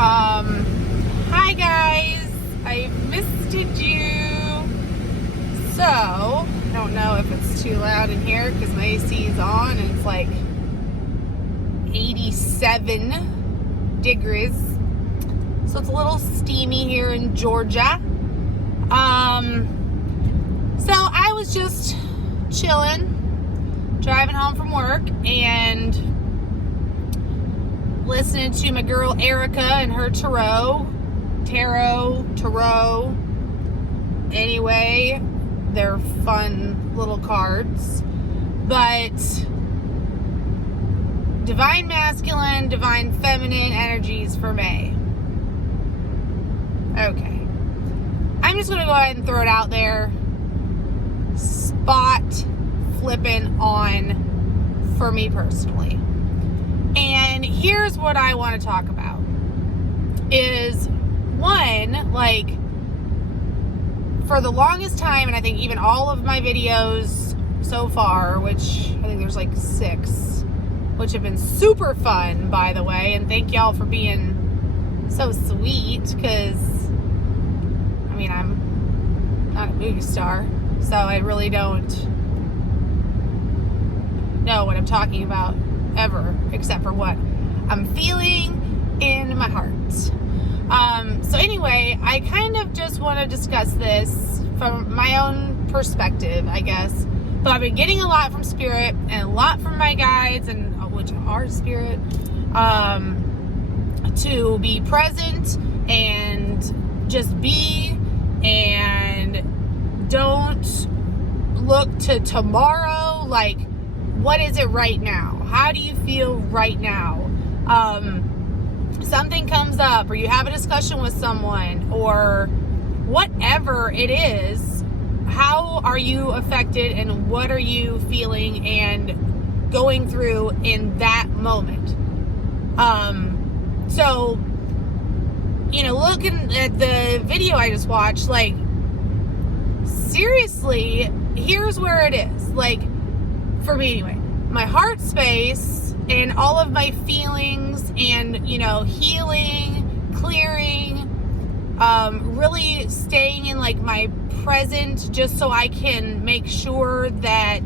Hi guys, I missed you. So, I don't know if it's too loud in here because my AC is on and it's like 87 degrees. So it's a little steamy here in Georgia. So I was just chilling, driving home from work and listening to my girl Erica and her tarot. Anyway, they're fun little cards. But divine masculine, divine feminine energies for May. Okay. I'm just going to go ahead and throw it out there. Spot flipping on for me personally. And here's what I want to talk about. Is one, like, for the longest time, and I think even all of my videos so far, which I think there's like 6, which have been super fun, by the way, and thank y'all for being so sweet, because, I mean, I'm not a movie star, so I really don't know what I'm talking about ever, except for what I'm feeling in my heart. So anyway, I kind of just want to discuss this from my own perspective, I guess. But I've been getting a lot from Spirit and a lot from my guides, and which are Spirit, to be present and just be, and don't look to tomorrow. Like, what is it right now? How do you feel right now? Something comes up, or you have a discussion with someone, or whatever it is, how are you affected and what are you feeling and going through in that moment? So, you know, looking at the video I just watched, like, seriously, here's where it is. Like, for me anyway, my heart space and all of my feelings and, you know, healing, clearing, really staying in like my present, just so I can make sure that,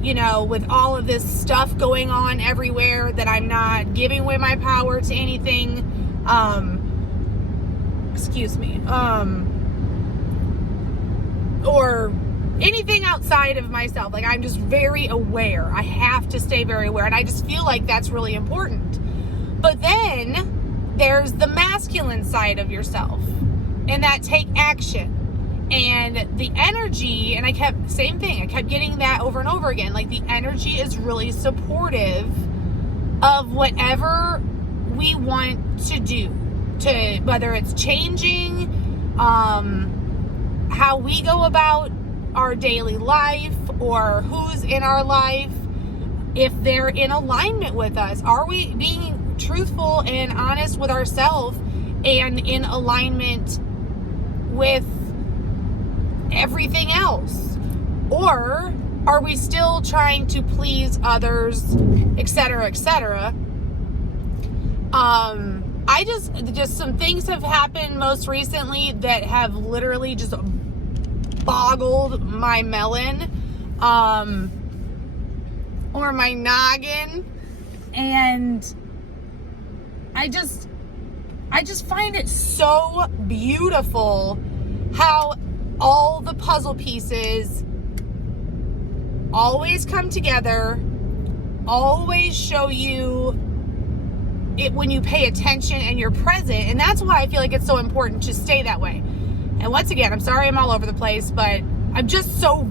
you know, with all of this stuff going on everywhere, that I'm not giving away my power to anything, or anything outside of myself. Like, I'm just very aware. I have to stay very aware, and I just feel like that's really important. But then there's the masculine side of yourself, and that take action. And the energy, and I kept getting that over and over again. Like, the energy is really supportive of whatever we want to do, to whether it's changing how we go about our daily life, or who's in our life, if they're in alignment with us. Are we being truthful and honest with ourselves and in alignment with everything else? Or are we still trying to please others, etc., etc.? I just some things have happened most recently that have literally just boggled my melon, or my noggin, and I just find it so beautiful how all the puzzle pieces always come together, always show you it when you pay attention and you're present. And that's why I feel like it's so important to stay that way. And once again, I'm sorry I'm all over the place, but I'm just so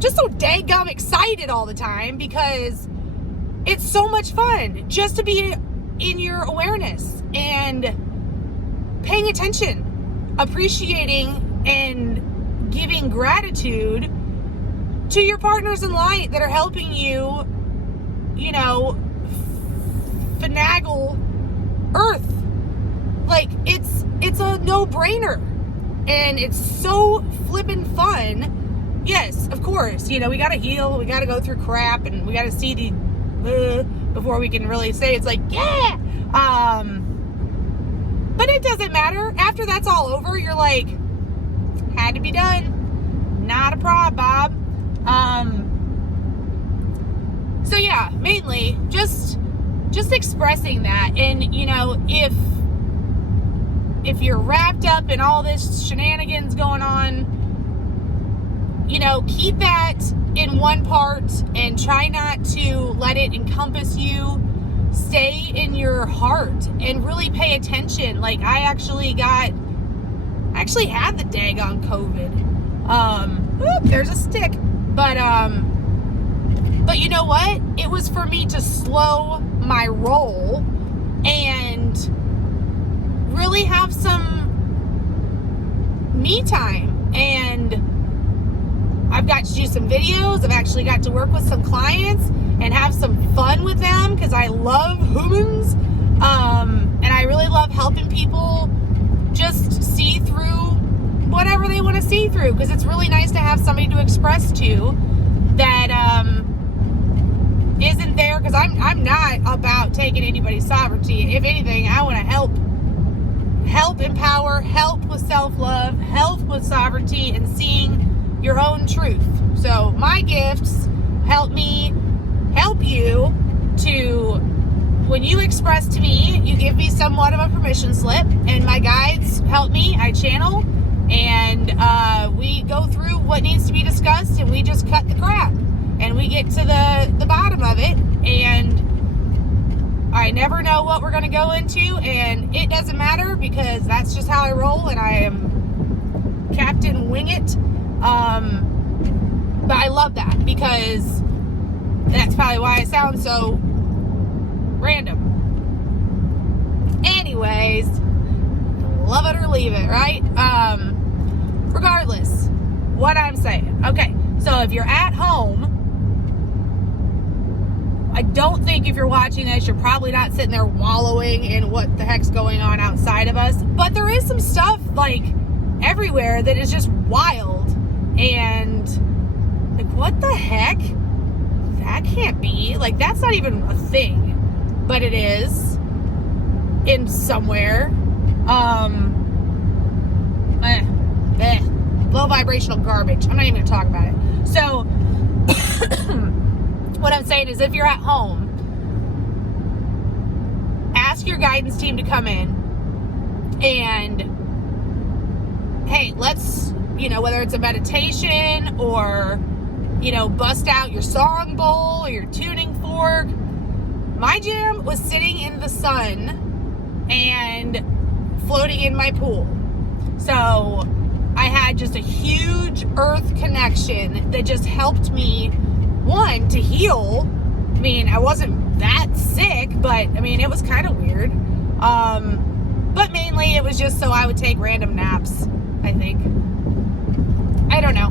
daggum excited all the time, because it's so much fun just to be in your awareness and paying attention, appreciating and giving gratitude to your partners in light that are helping you, you know, finagle Earth. Like, it's a no-brainer. And it's so flippin' fun. Yes, of course, you know, we gotta heal, we gotta go through crap, and we gotta see the before we can really say it's like, yeah. But it doesn't matter. After that's all over, you're like, had to be done. Not a problem, Bob. So yeah, mainly just expressing that. And, you know, if you're wrapped up in all this shenanigans going on, you know, keep that in one part and try not to let it encompass you. Stay in your heart and really pay attention. Like, I actually had the daggone COVID. There's a stick. But you know what? It was for me to slow my roll and really have some me time. And I've got to do some videos. I've actually got to work with some clients and have some fun with them because I love humans. And I really love helping people just see through whatever they want to see through, because it's really nice to have somebody to express to that isn't there, because I'm not about taking anybody's sovereignty. If anything, I want to help empower, help with self-love, help with sovereignty, and seeing your own truth. So my gifts help me help you to, when you express to me, you give me somewhat of a permission slip, and my guides help me, I channel, and we go through what needs to be discussed, and we just cut the crap, and we get to the bottom of it. And I never know what we're going to go into, and it doesn't matter, because that's just how I roll, and I am Captain Wing It. But I love that, because that's probably why I sound so random. Anyways, love it or leave it, right? Regardless, what I'm saying. Okay, so if you're at home, I don't think if you're watching this, you're probably not sitting there wallowing in what the heck's going on outside of us. But there is some stuff, like, everywhere that is just wild. And, like, what the heck? That can't be. Like, that's not even a thing. But it is. In somewhere. Low vibrational garbage. I'm not even going to talk about it. So, what I'm saying is, if you're at home, ask your guidance team to come in and, hey, let's, you know, whether it's a meditation or, you know, bust out your song bowl or your tuning fork. My jam was sitting in the sun and floating in my pool. So I had just a huge earth connection that just helped me, one, to heal. I mean, I wasn't that sick, but I mean, it was kind of weird. But mainly it was just so I would take random naps, I think. I don't know.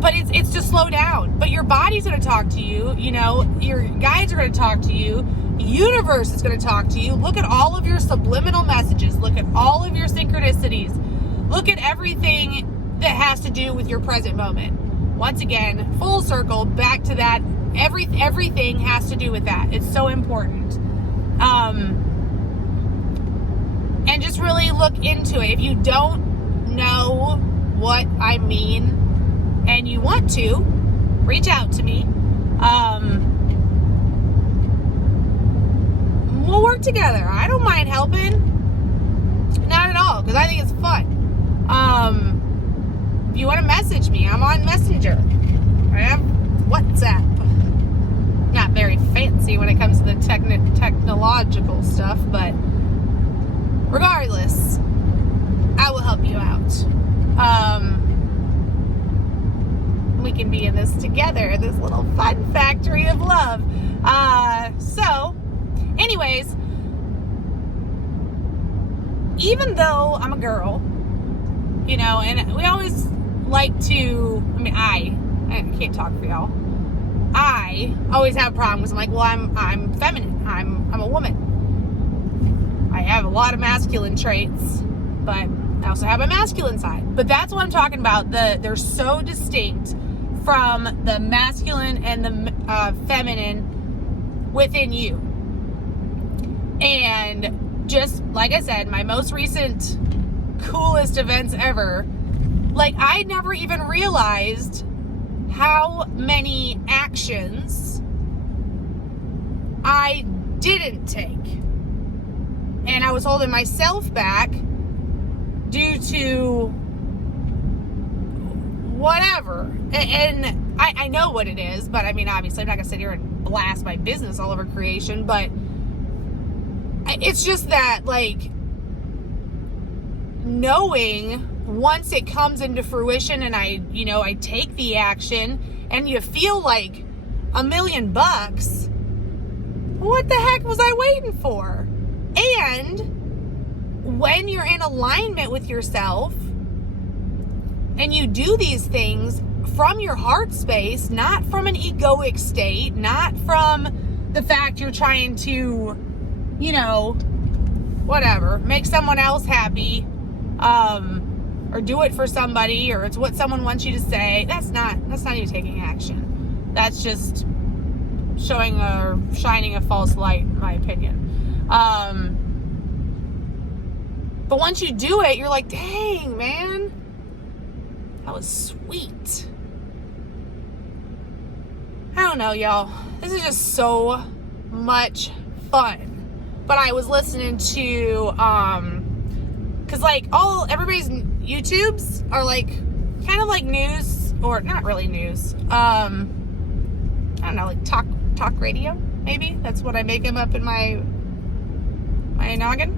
But it's to slow down. But your body's going to talk to you. You know, your guides are going to talk to you. The universe is going to talk to you. Look at all of your subliminal messages. Look at all of your synchronicities. Look at everything that has to do with your present moment. Once again, full circle, back to that. Everything has to do with that. It's so important. And just really look into it. If you don't know what I mean and you want to, reach out to me. We'll work together. I don't mind helping. Not at all, because I think it's fun. If you want to message me, I'm on Messenger. I have WhatsApp. Not very fancy when it comes to the technological stuff, but regardless, I will help you out. We can be in this together, this little fun factory of love. So, anyways, even though I'm a girl, you know, and we always like to, I mean, I can't talk for y'all. I always have problems. I'm like, well, I'm feminine. I'm a woman. I have a lot of masculine traits, but I also have a masculine side. But that's what I'm talking about. They're so distinct from the masculine and the feminine within you. And just like I said, my most recent coolest events ever, like I never even realized how many actions I didn't take. And I was holding myself back due to whatever. And I know what it is, but I mean, obviously I'm not gonna sit here and blast my business all over creation, but it's just that, like, knowing once it comes into fruition and I take the action and you feel like $1 million, what the heck was I waiting for? And when you're in alignment with yourself and you do these things from your heart space, not from an egoic state, not from the fact you're trying to, whatever, make someone else happy, or do it for somebody, or it's what someone wants you to say. That's not you taking action. That's just shining a false light, in my opinion. But once you do it, you're like, dang, man, that was sweet. I don't know, y'all. This is just so much fun. But I was listening to, cause like everybody's YouTubes are like kind of like news, or not really news. I don't know, like talk radio, maybe. That's what I make them up in my noggin.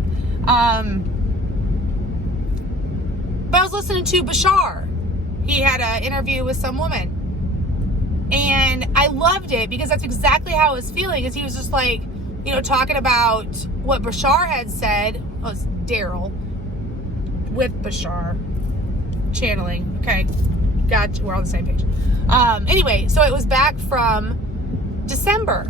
But I was listening to Bashar. He had an interview with some woman, and I loved it because that's exactly how I was feeling. Is he was just like, talking about what Bashar had said. Oh, it's Daryl with Bashar channeling. Okay, gotcha. We're on the same page. Anyway, so it was back from December,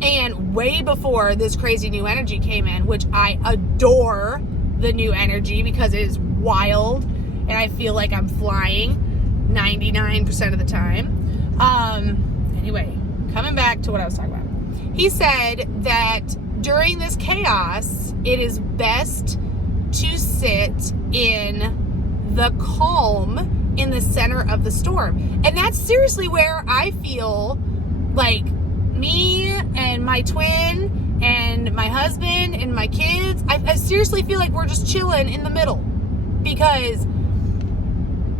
and way before this crazy new energy came in, which I adore the new energy because it is wild and I feel like I'm flying 99% of the time. Anyway, coming back to what I was talking about. He said that during this chaos, it is best to sit in the calm in the center of the storm. And that's seriously where I feel like me and my twin and my husband and my kids, I seriously feel like we're just chilling in the middle, because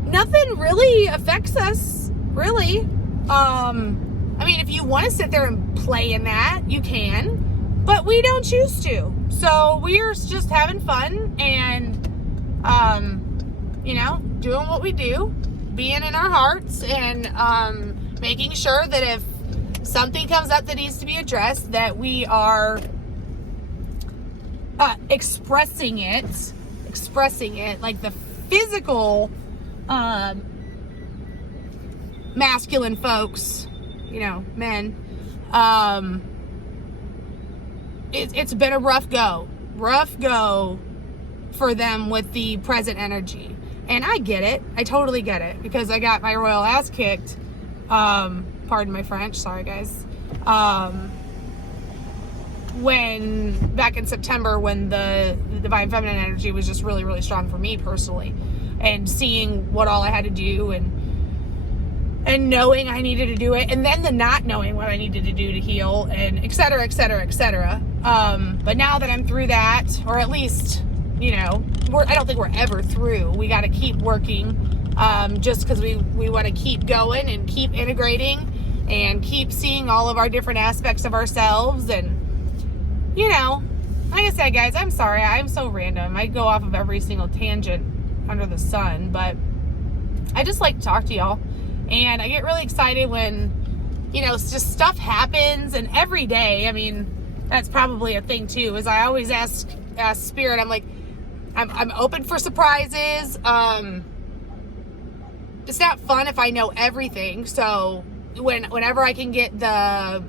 nothing really affects us, really. I mean, if you want to sit there and play in that, you can, but we don't choose to. So we're just having fun and, doing what we do, being in our hearts, and making sure that if something comes up that needs to be addressed, that we are expressing it like the physical masculine folks, men. It's been a rough go for them with the present energy. And I get it. I totally get it, because I got my royal ass kicked. Pardon my French. Sorry, guys. When back in September, when the divine feminine energy was just really, really strong for me personally, and seeing what all I had to do, and knowing I needed to do it, and then the not knowing what I needed to do to heal, and et cetera, et cetera, et cetera. But now that I'm through that, or at least, I don't think we're ever through. We got to keep working, just because we want to keep going and keep integrating and keep seeing all of our different aspects of ourselves. And, like I said, guys, I'm sorry. I'm so random. I go off of every single tangent under the sun, but I just like to talk to y'all. And I get really excited when, just stuff happens. And every day, I mean, that's probably a thing too, is I always ask Spirit, I'm like, I'm open for surprises. It's not fun if I know everything. So whenever I can get the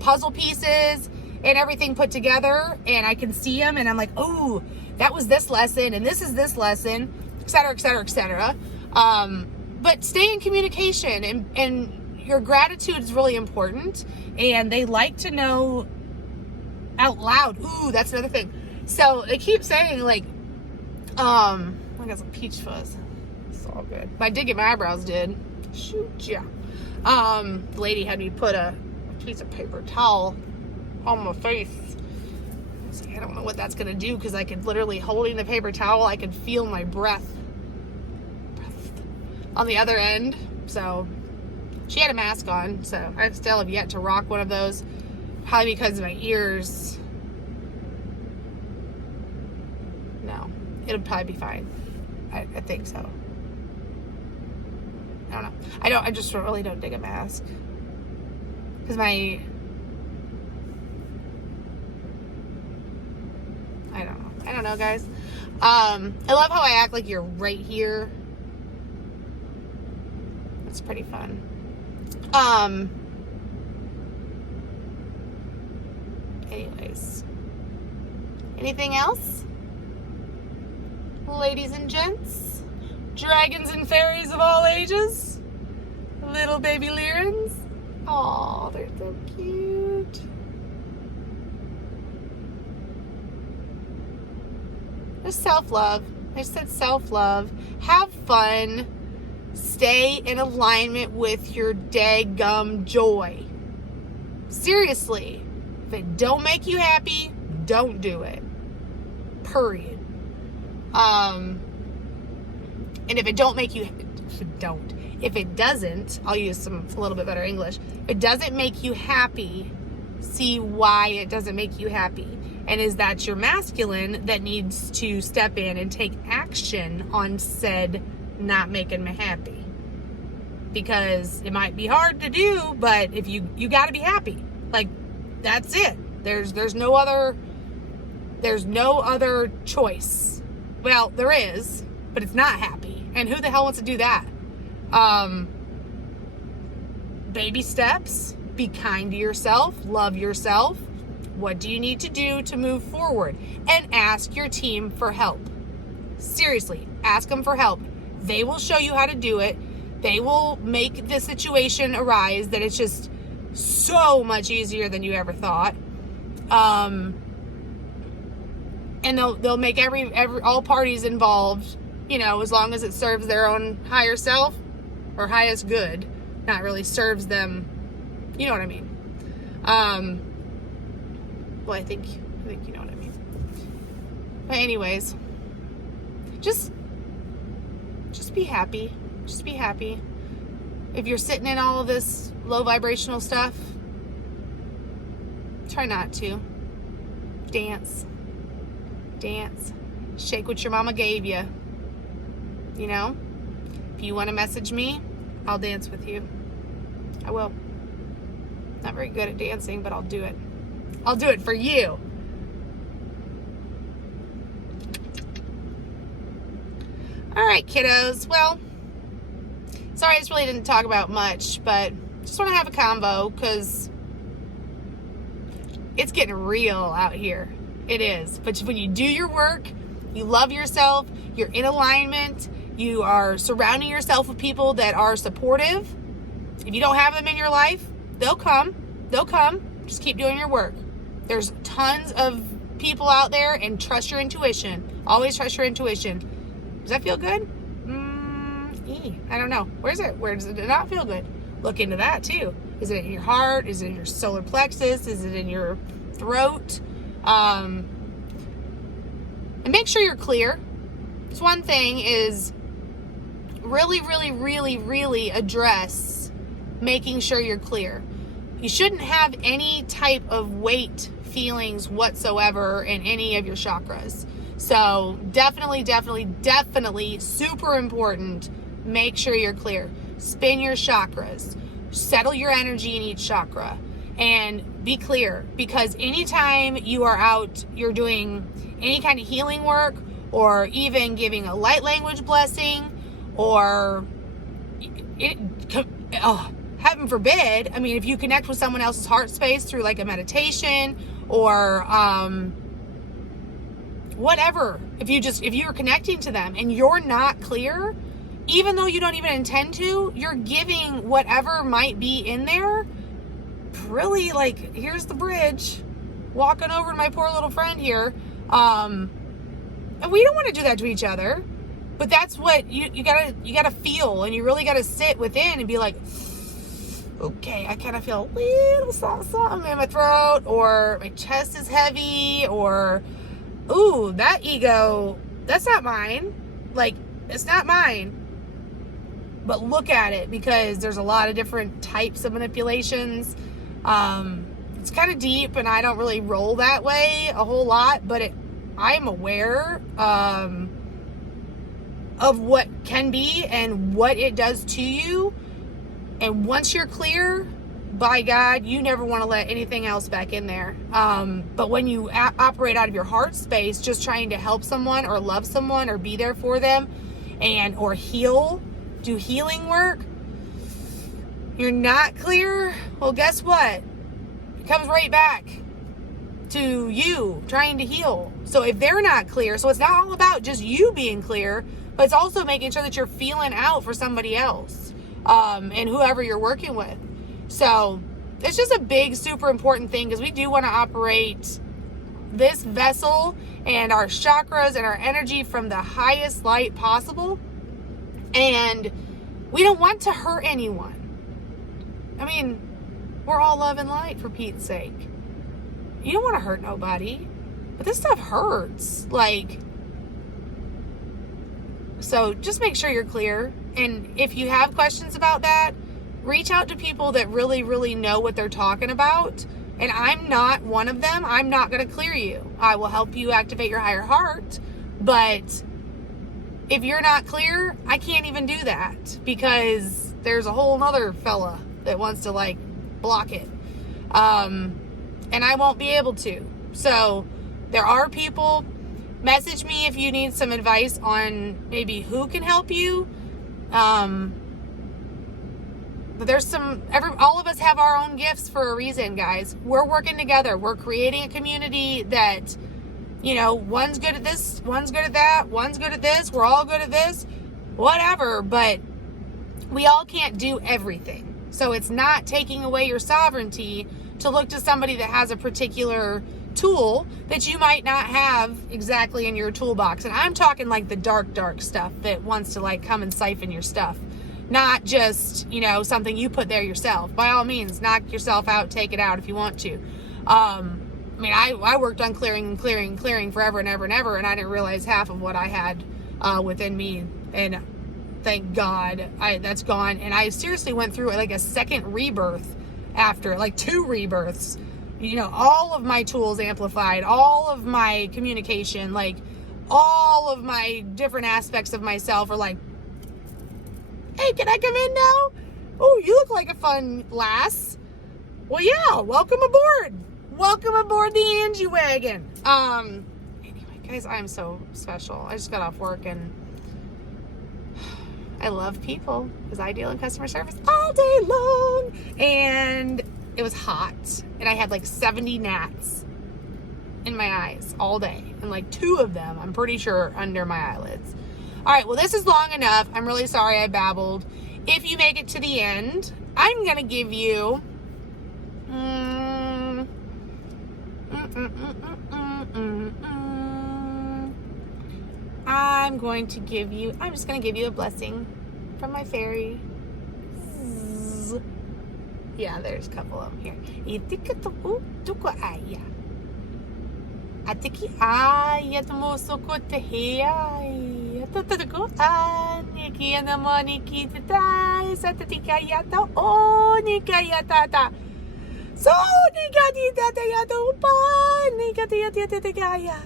puzzle pieces and everything put together, and I can see them, and I'm like, oh, that was this lesson, and this is this lesson, et cetera, et cetera, et cetera. But stay in communication, and your gratitude is really important. And they like to know out loud. Ooh, that's another thing. So they keep saying like, I got some peach fuzz. It's all good. But I did get my eyebrows did. Shoot, yeah. The lady had me put a piece of paper towel on my face. So I don't know what that's gonna do, because I could literally, holding the paper towel, I could feel my breath on the other end. So she had a mask on, so I still have yet to rock one of those, probably because of my ears. No, it'll probably be fine. I think so. I don't know. I just really don't dig a mask, because I don't know, guys. I love how I act like you're right here. It's pretty fun. Anyways, anything else, ladies and gents, dragons and fairies of all ages, little baby Lyrans? Aw, they're so cute. Just self-love. I said self-love. Have fun. Stay in alignment with your daggum joy. Seriously. If it don't make you happy, don't do it. Period. And if it don't make you, if it doesn't, I'll use a little bit better English. If it doesn't make you happy, see why it doesn't make you happy. And is that your masculine that needs to step in and take action on said not making me happy? Because it might be hard to do, but if you got to be happy. Like, that's it. There's no other choice. Well, there is, but it's not happy. And who the hell wants to do that? Baby steps. Be kind to yourself. Love yourself. What do you need to do to move forward? And ask your team for help. Seriously, ask them for help. They will show you how to do it. They will make the situation arise that it's just so much easier than you ever thought. And they'll make all parties involved, as long as it serves their own higher self or highest good, not really serves them. You know what I mean? Well, I think you know what I mean. But anyways, just be happy. Just be happy. If you're sitting in all of this low vibrational stuff, try not to. Dance. Shake what your mama gave you. If you want to message me, I'll dance with you. I will. Not very good at dancing, but I'll do it. I'll do it for you. All right, kiddos. Well, sorry I just really didn't talk about much, but just want to have a convo because it's getting real out here. It is. But when you do your work, you love yourself, you're in alignment, you are surrounding yourself with people that are supportive. If you don't have them in your life, they'll come. Just keep doing your work. There's tons of people out there, and trust your intuition. Always trust your intuition. Does that feel good? I don't know. Where does it not feel good? Look into that too. Is it in your heart? Is it in your solar plexus? Is it in your throat? And make sure you're clear. This one thing is really address making sure you're clear. You shouldn't have any type of weight feelings whatsoever in any of your chakras. So definitely super important. Make sure you're clear. Spin your chakras. Settle your energy in each chakra. And be clear, because anytime you are out, you're doing any kind of healing work, or even giving a light language blessing, or heaven forbid, if you connect with someone else's heart space through like a meditation or whatever, if you're connecting to them and you're not clear, even though you don't even intend to, you're giving whatever might be in there really, like, here's the bridge, walking over to my poor little friend here. And we don't want to do that to each other. But that's what you gotta feel, and you really gotta sit within and be like, okay, I kind of feel a little something in my throat, or my chest is heavy, or ooh, that ego, that's not mine. Like, it's not mine. But look at it, because there's a lot of different types of manipulations. It's kind of deep, and I don't really roll that way a whole lot, but I am aware of what can be and what it does to you. And once you're clear, by God, you never want to let anything else back in there. But when you operate out of your heart space, just trying to help someone or love someone or be there for them, or do healing work, you're not clear, well, guess what? It comes right back to you trying to heal. So if they're not clear, so it's not all about just you being clear, but it's also making sure that you're feeling out for somebody else, and whoever you're working with. So it's just a big, super important thing, because we do want to operate this vessel and our chakras and our energy from the highest light possible. And we don't want to hurt anyone. I mean, we're all love and light, for Pete's sake. You don't want to hurt nobody, but this stuff hurts. So just make sure you're clear. And if you have questions about that, reach out to people that really, really know what they're talking about. And I'm not one of them. I'm not going to clear you. I will help you activate your higher heart. But if you're not clear, I can't even do that, because there's a whole nother fella that wants to block it. And I won't be able to. So there are people. Message me if you need some advice on maybe who can help you. But there's all of us have our own gifts for a reason, guys. We're working together. We're creating a community that, one's good at this, one's good at that, one's good at this, we're all good at this, whatever. But we all can't do everything. So it's not taking away your sovereignty to look to somebody that has a particular tool that you might not have exactly in your toolbox. And I'm talking the dark stuff that wants to come and siphon your stuff, not just something you put there yourself. By all means, knock yourself out, take it out if you want to. I worked on clearing forever and ever and ever, and I didn't realize half of what I had within me. And thank God that's gone. And I seriously went through a second rebirth after, 2 rebirths. All of my tools amplified, all of my communication, all of my different aspects of myself are hey, can I come in now? Oh, you look like a fun lass. Well, yeah, welcome aboard. Welcome aboard the Angie wagon. Anyway, guys, I'm so special. I just got off work, and I love people, because I deal in customer service all day long. And it was hot, and I had 70 gnats in my eyes all day, and 2 of them, I'm pretty sure, under my eyelids. All right, well, this is long enough. I'm really sorry I babbled. If you make it to the end, I'm gonna give you I'm just gonna give you a blessing from my fairy. Yeah, there's a couple of them here. Atiki aya tomoso kotehea tatako aniki anamani kitata satatika yata o nikaya tata so nikati tata yato pa nikati yata kaya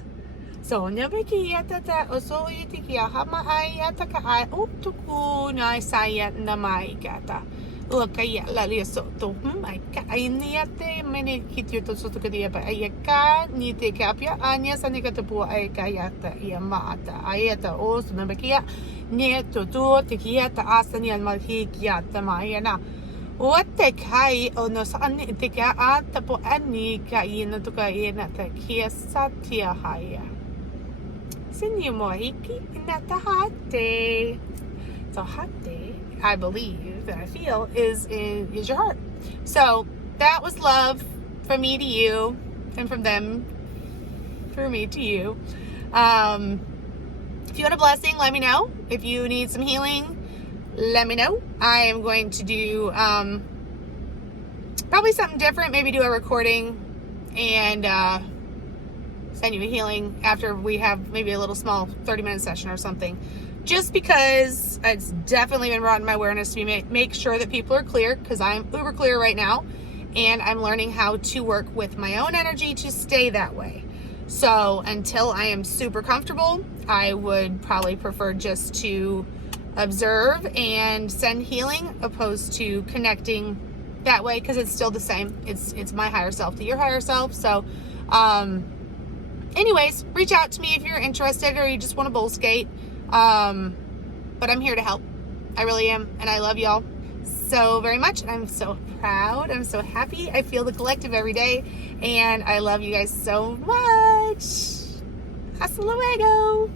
so nyabeki yata oso yitikia hama ayata ka ay uptuku na saya namai kata Lokaya la liaso to my kainiate many kitio to sotokadia by ayaka ni te kapia anya sanikatapu ay kayata yamata ayata os nabakia nieto to te kiata asani al malhikiata mayana what te kai ono san te ka atapo ani kaina to kaina te kia satia haya sinyo mohiki inatahate so hate I believe that I feel is your heart. So that was love from me to you. and from them through me to you. If you want a blessing, let me know. If you need some healing, let me know. I am going to do probably something different. Maybe do a recording and send you a healing after we have maybe a little small 30-minute session or something. Just because it's definitely been brought in my awareness to make sure that people are clear, because I'm uber clear right now, and I'm learning how to work with my own energy to stay that way. So until I am super comfortable, I would probably prefer just to observe and send healing opposed to connecting that way, because it's still the same. It's my higher self to your higher self. So anyways, reach out to me if you're interested or you just want to bowl skate. But I'm here to help. I really am, and I love y'all so very much. I'm so proud. I'm so happy. I feel the collective every day, and I love you guys so much. Hasta luego.